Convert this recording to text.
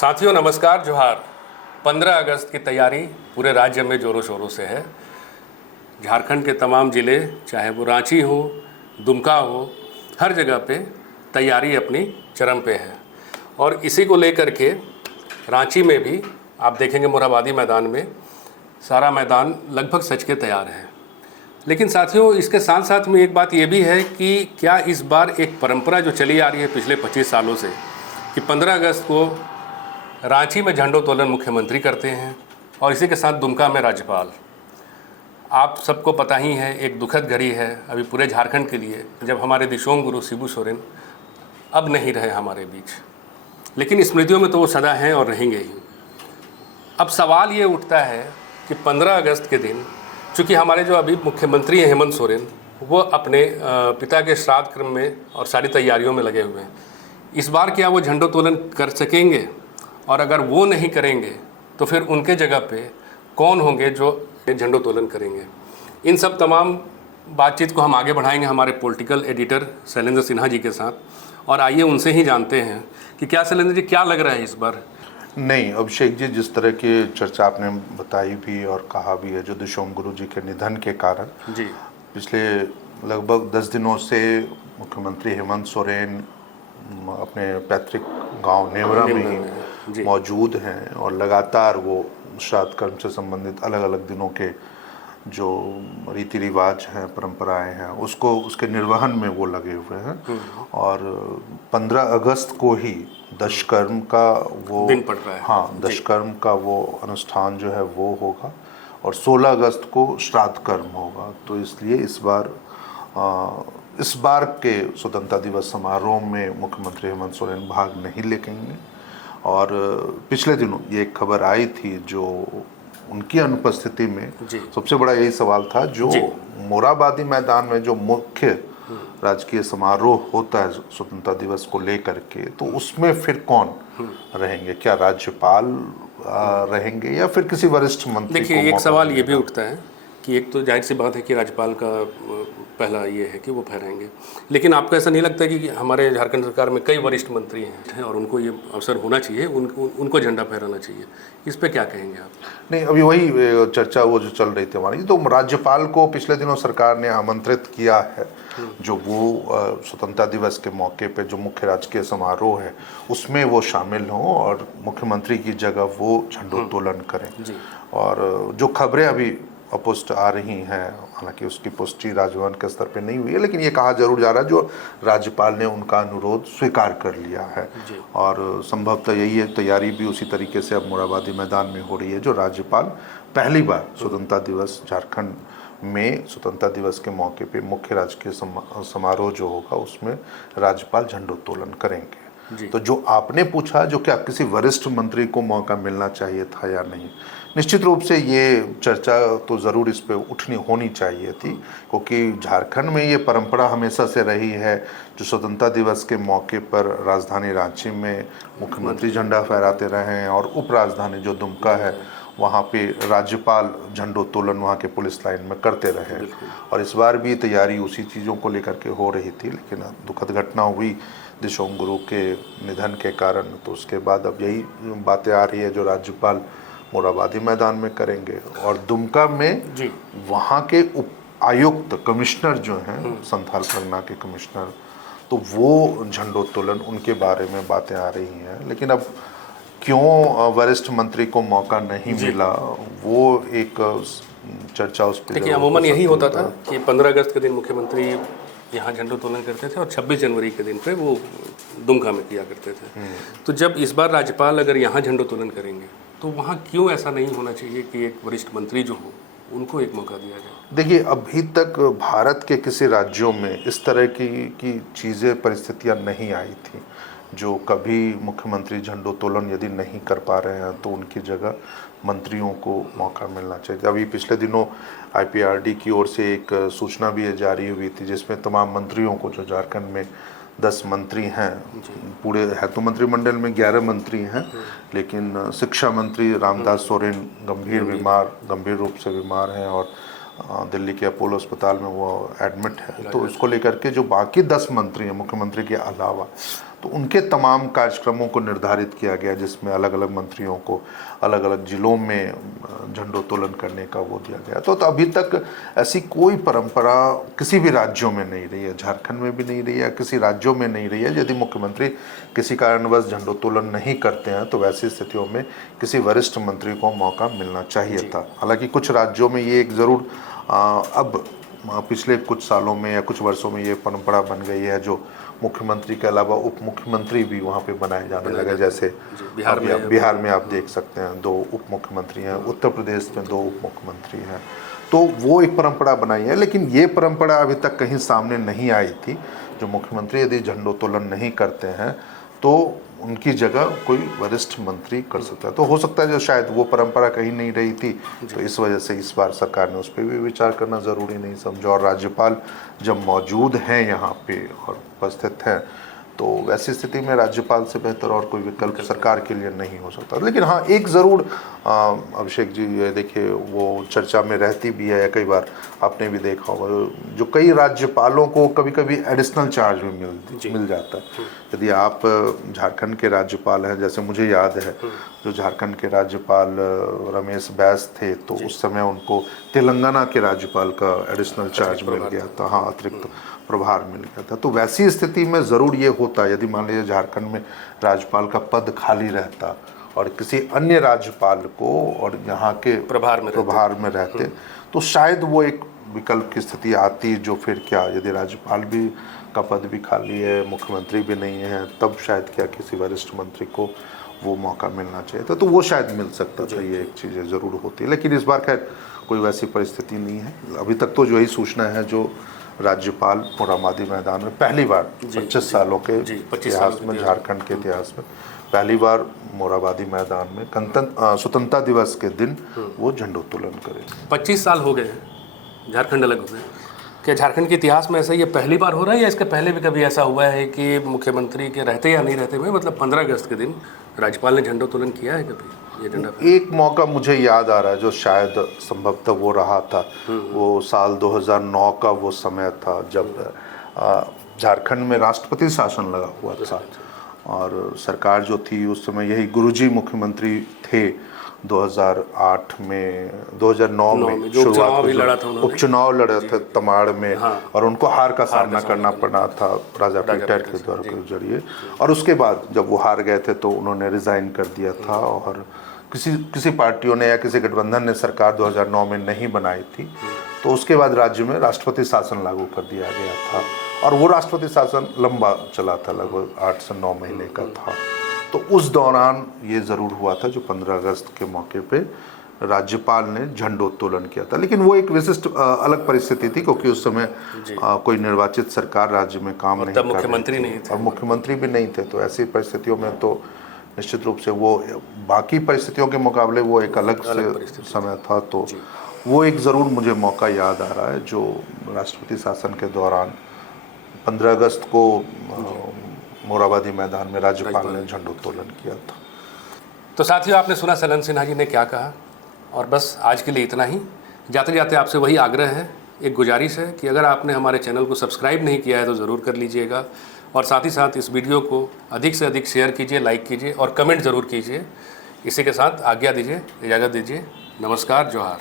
साथियों नमस्कार, जोहार। 15 अगस्त की तैयारी पूरे राज्य में ज़ोरों शोरों से है। झारखंड के तमाम ज़िले, चाहे वो रांची हो, दुमका हो, हर जगह पे तैयारी अपनी चरम पे है। और इसी को लेकर के रांची में भी आप देखेंगे मोरहाबादी मैदान में सारा मैदान लगभग सज के तैयार है। लेकिन साथियों, इसके साथ साथ में एक बात ये भी है कि क्या इस बार एक परंपरा जो चली आ रही है पिछले 25 सालों से कि 15 अगस्त को रांची में झंडोत्तोलन मुख्यमंत्री करते हैं और इसी के साथ दुमका में राज्यपाल। आप सबको पता ही है, एक दुखद घड़ी है अभी पूरे झारखंड के लिए, जब हमारे दिशोम गुरु शिबू सोरेन अब नहीं रहे हमारे बीच। लेकिन स्मृतियों में तो वो सदा हैं और रहेंगे ही। अब सवाल ये उठता है कि 15 अगस्त के दिन, चूँकि हमारे जो अभी मुख्यमंत्री हैं हेमंत सोरेन, वो अपने पिता के श्राद्ध क्रम में और सारी तैयारियों में लगे हुए हैं। इस बार क्या वो झंडोत्तोलन कर सकेंगे? और अगर वो नहीं करेंगे तो फिर उनके जगह पे कौन होंगे जो झंडोत्तोलन करेंगे? इन सब तमाम बातचीत को हम आगे बढ़ाएंगे हमारे पॉलिटिकल एडिटर शैलेंद्र सिन्हा जी के साथ। और आइए उनसे ही जानते हैं कि क्या शैलेंद्र जी, क्या लग रहा है इस बार? नहीं अभिषेक जी, जिस तरह की चर्चा आपने बताई भी और कहा भी है, जो दिशोम गुरु जी के निधन के कारण जी पिछले लगभग 10 दिनों से मुख्यमंत्री हेमंत सोरेन अपने पैतृक गांव नेवरा में ही मौजूद हैं और लगातार वो श्राद्ध कर्म से संबंधित अलग अलग दिनों के जो रीति रिवाज हैं, परंपराएं हैं, उसको उसके निर्वहन में वो लगे हुए हैं। और 15 अगस्त को ही दशकर्म का वो दिन पड़ रहा है। हाँ, दशकर्म का वो अनुष्ठान जो है वो होगा और 16 अगस्त को श्राद्ध कर्म होगा। तो इसलिए इस बार के स्वतंत्रता दिवस समारोह में मुख्यमंत्री हेमंत सोरेन भाग नहीं लेंगे। और पिछले दिनों ये एक खबर आई थी जो उनकी अनुपस्थिति में सबसे बड़ा यही सवाल था, जो मोरहाबादी मैदान में जो मुख्य राजकीय समारोह होता है स्वतंत्रता दिवस को लेकर के, तो उसमें फिर कौन रहेंगे? क्या राज्यपाल रहेंगे या फिर किसी वरिष्ठ मंत्री? देखिए, एक सवाल ये भी उठता है कि एक तो जाहिर सी बात है कि राज्यपाल का पहला ये है कि वो फहराएंगे, लेकिन आपको ऐसा नहीं लगता कि हमारे झारखंड सरकार में कई वरिष्ठ मंत्री हैं और उनको ये अवसर होना चाहिए, उनको झंडा फहराना चाहिए? इस पे क्या कहेंगे आप? नहीं, अभी वही चर्चा वो जो चल रही थी हमारी, तो राज्यपाल को पिछले दिनों सरकार ने आमंत्रित किया है, जो वो स्वतंत्रता दिवस के मौके पे जो मुख्य राजकीय समारोह है उसमें वो शामिल हों और मुख्यमंत्री की जगह वो झंडोत्तोलन करें। और जो खबरें अभी अपुष्ट आ रही हैं, हालांकि उसकी पुष्टि राजभवन के स्तर पे नहीं हुई है, लेकिन ये कहा जरूर जा रहा है जो राज्यपाल ने उनका अनुरोध स्वीकार कर लिया है। और संभवतः यही है, तैयारी भी उसी तरीके से अब मोरहाबादी मैदान में हो रही है, जो राज्यपाल पहली बार स्वतंत्रता दिवस झारखंड में स्वतंत्रता दिवस के मौके पे मुख्य राजकीय समारोह जो होगा उसमें राज्यपाल झंडोत्तोलन करेंगे। तो जो आपने पूछा, जो क्या किसी वरिष्ठ मंत्री को मौका मिलना चाहिए था या नहीं, निश्चित रूप से ये चर्चा तो ज़रूर इस पे होनी चाहिए थी, क्योंकि झारखंड में ये परंपरा हमेशा से रही है, जो स्वतंत्रता दिवस के मौके पर राजधानी रांची में मुख्यमंत्री झंडा फहराते रहे हैं और उप राजधानी जो दुमका है वहाँ पे राज्यपाल झंडोत्तोलन वहाँ के पुलिस लाइन में करते रहे। और इस बार भी तैयारी उसी चीज़ों को लेकर के हो रही थी, लेकिन दुखद घटना हुई दिशोम गुरु के निधन के कारण। तो उसके बाद अब यही बातें आ रही है जो राज्यपाल मोरहाबादी मैदान में करेंगे और दुमका में वहाँ के उप आयुक्त कमिश्नर जो हैं, संथाल परगना के कमिश्नर, तो वो झंडोत्तोलन उनके बारे में बातें आ रही हैं। लेकिन अब क्यों वरिष्ठ मंत्री को मौका नहीं मिला, वो एक चर्चा उस पर। देखिए, अमूमन यही होता था कि 15 अगस्त के दिन मुख्यमंत्री यहाँ झंडोत्तोलन करते थे और 26 जनवरी के दिन पे वो दुमका में किया करते थे। तो जब इस बार राज्यपाल अगर यहाँ झंडोत्तोलन करेंगे तो वहाँ क्यों ऐसा नहीं होना चाहिए कि एक वरिष्ठ मंत्री जो हो उनको एक मौका दिया जाए? देखिए, अभी तक भारत के किसी राज्यों में इस तरह की चीज़ें, परिस्थितियाँ नहीं आई थी, जो कभी मुख्यमंत्री झंडोत्तोलन यदि नहीं कर पा रहे हैं तो उनकी जगह मंत्रियों को मौका मिलना चाहिए। अभी पिछले दिनों IPRD की ओर से एक सूचना भी जारी हुई थी, जिसमें तमाम मंत्रियों को, जो झारखंड में 10 मंत्री हैं, पूरे है तो मंत्रिमंडल में 11 मंत्री हैं, लेकिन शिक्षा मंत्री रामदास सोरेन गंभीर रूप से बीमार हैं और दिल्ली के अपोलो अस्पताल में वो एडमिट है। तो इसको लेकर के जो बाकी 10 मंत्री हैं मुख्यमंत्री के अलावा, तो उनके तमाम कार्यक्रमों को निर्धारित किया गया, जिसमें अलग अलग मंत्रियों को अलग अलग जिलों में झंडोत्तोलन करने का वो दिया गया। तो अभी तक ऐसी कोई परंपरा किसी भी राज्यों में नहीं रही है, झारखंड में भी नहीं रही है, किसी राज्यों में नहीं रही है। यदि मुख्यमंत्री किसी कारणवश झंडोत्तोलन नहीं करते हैं तो वैसी स्थितियों में किसी वरिष्ठ मंत्री को मौका मिलना चाहिए था। हालांकि कुछ राज्यों में ये एक ज़रूर अब पिछले कुछ सालों में या कुछ वर्षों में ये परंपरा बन गई है, जो मुख्यमंत्री के अलावा उप मुख्यमंत्री भी वहाँ पे बनाए जाने लगे। जैसे बिहार में आप देख सकते हैं 2 उप मुख्यमंत्री हैं, उत्तर प्रदेश में 2 उप मुख्यमंत्री हैं। तो वो एक परंपरा बनाई है, लेकिन ये परंपरा अभी तक कहीं सामने नहीं आई थी। जो मुख्यमंत्री यदि झंडोत्तोलन नहीं करते हैं तो उनकी जगह कोई वरिष्ठ मंत्री कर सकता है। तो हो सकता है जो शायद वो परंपरा कहीं नहीं रही थी, तो इस वजह से इस बार सरकार ने उस पर भी विचार करना ज़रूरी नहीं समझा। और राज्यपाल जब मौजूद हैं यहाँ पे और उपस्थित हैं, तो वैसी स्थिति में राज्यपाल से बेहतर और कोई विकल्प सरकार के लिए नहीं हो सकता। लेकिन हाँ, एक ज़रूर अभिषेक जी, ये देखिए वो चर्चा में रहती भी है, कई बार आपने भी देखा होगा, जो कई राज्यपालों को कभी कभी एडिशनल चार्ज भी मिल जाता है। यदि आप झारखंड के राज्यपाल हैं, जैसे मुझे याद है जो झारखंड के राज्यपाल रमेश बैस थे, तो उस समय उनको तेलंगाना के राज्यपाल का एडिशनल चार्ज मिल गया था, हाँ, अतिरिक्त प्रभार मिल गया था। तो वैसी स्थिति में ज़रूर ये होता, यदि मान लीजिए झारखंड में राज्यपाल का पद खाली रहता और किसी अन्य राज्यपाल को और यहाँ के प्रभार में रहते तो शायद वो एक विकल्प की स्थिति आती, जो फिर क्या, यदि राज्यपाल भी का पद भी खाली है, मुख्यमंत्री भी नहीं है, तब शायद क्या किसी वरिष्ठ मंत्री को वो मौका मिलना चाहिए था, तो वो शायद मिल सकता था। ये एक चीज़ें ज़रूर होती है, लेकिन इस बार खैर कोई वैसी परिस्थिति नहीं है। अभी तक तो जो यही सूचना है, जो राज्यपाल मोरहाबादी मैदान में पहली बार 25 सालों के इतिहास में, झारखंड के इतिहास में पहली बार मोरहाबादी मैदान में स्वतंत्रता दिवस के दिन वो झंडोत्तोलन करें। 25 साल हो गए झारखंड अलग हुए। क्या झारखंड के इतिहास में ऐसा ये पहली बार हो रहा है, या इसके पहले भी कभी ऐसा हुआ है कि मुख्यमंत्री के रहते या नहीं रहते हुए, मतलब 15 अगस्त के दिन राज्यपाल ने झंडोत्तोलन किया है कभी? एक मौका मुझे याद आ रहा है, जो शायद संभवतः वो रहा था, वो साल 2009 का वो समय था जब झारखंड में राष्ट्रपति शासन लगा हुआ था और सरकार जो थी उस समय, यही गुरुजी मुख्यमंत्री थे 2008 में, 2009 में शुरुआत उपचुनाव लड़े थे तमाड़ में, और उनको हार का सामना करना पड़ा था राजा पीटर के द्वारा के जरिए। और उसके बाद जब वो हार गए थे तो उन्होंने रिजाइन कर दिया था, और किसी पार्टियों ने या किसी गठबंधन ने सरकार 2009 में नहीं बनाई थी, तो उसके बाद राज्य में राष्ट्रपति शासन लागू कर दिया गया था। और वो राष्ट्रपति शासन लंबा चला था, लगभग 8 से 9 महीने का था। तो उस दौरान ये ज़रूर हुआ था, जो 15 अगस्त के मौके पे राज्यपाल ने झंडोत्तोलन किया था। लेकिन वो एक विशिष्ट अलग परिस्थिति थी, क्योंकि उस समय कोई निर्वाचित सरकार राज्य में काम नहीं कर रही थी और मुख्यमंत्री भी नहीं थे। तो ऐसी परिस्थितियों में तो निश्चित रूप से वो बाकी परिस्थितियों के मुकाबले वो एक अलग से समय था। तो वो एक ज़रूर मुझे मौका याद आ रहा है, जो राष्ट्रपति शासन के दौरान 15 अगस्त को मोरहाबादी मैदान में राज्यपाल ने झंडोत्तोलन किया था। तो साथियों, आपने सुना सलन सिन्हा जी ने क्या कहा, और बस आज के लिए इतना ही। जाते जाते आपसे वही आग्रह है, एक गुजारिश है कि अगर आपने हमारे चैनल को सब्सक्राइब नहीं किया है तो ज़रूर कर लीजिएगा, और साथ ही साथ इस वीडियो को अधिक से अधिक शेयर कीजिए, लाइक कीजिए और कमेंट ज़रूर कीजिए। इसी के साथ आज्ञा दीजिए, इजाज़त दीजिए। नमस्कार, जोहार।